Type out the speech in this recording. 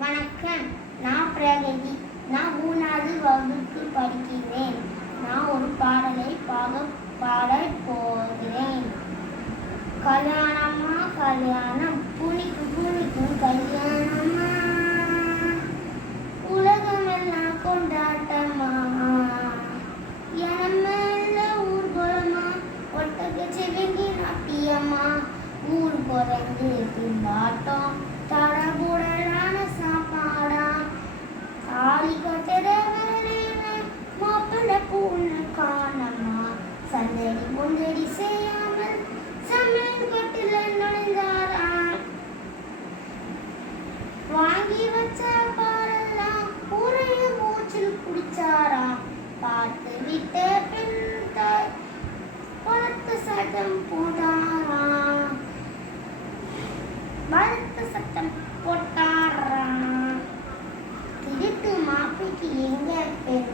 வணக்கம். நான் பிரகதி. நான் 3வது வகுப்பு படிக்கிறேன். நான் ஒரு பாடலை பாடப் போகிறேன். கல்யாணமா கல்யாணம், புனிக்கும் கல்யாணமா, உலகமெல்லாம் கொண்டாட்டமா, எனமேல ஊர்வலமா, ஒட்டக செவிங்கி நாட்டியம்மா, ஊர் குறைந்து திண்டாட்டம், தடபுடலான சாப்பாடாம், தாலி கட்டுற வேலையில மாப்பிள்ளை பொண்ணு காணமா, சந்தடி முந்தடி செய்யாமல் சமையல் கட்டில நுழைந்தாராம், வாங்கி வச்ச பாலெல்லாம் ஒரே மூச்சில் குடிச்சாராம், பார்த்து விட்ட பெண் தாய் பலத்த சட்டம் போட்டாராம், பலத்த சட்டம் போட்டாராம். திருட்டு மாப்பிளைக்கு எங்க பெண்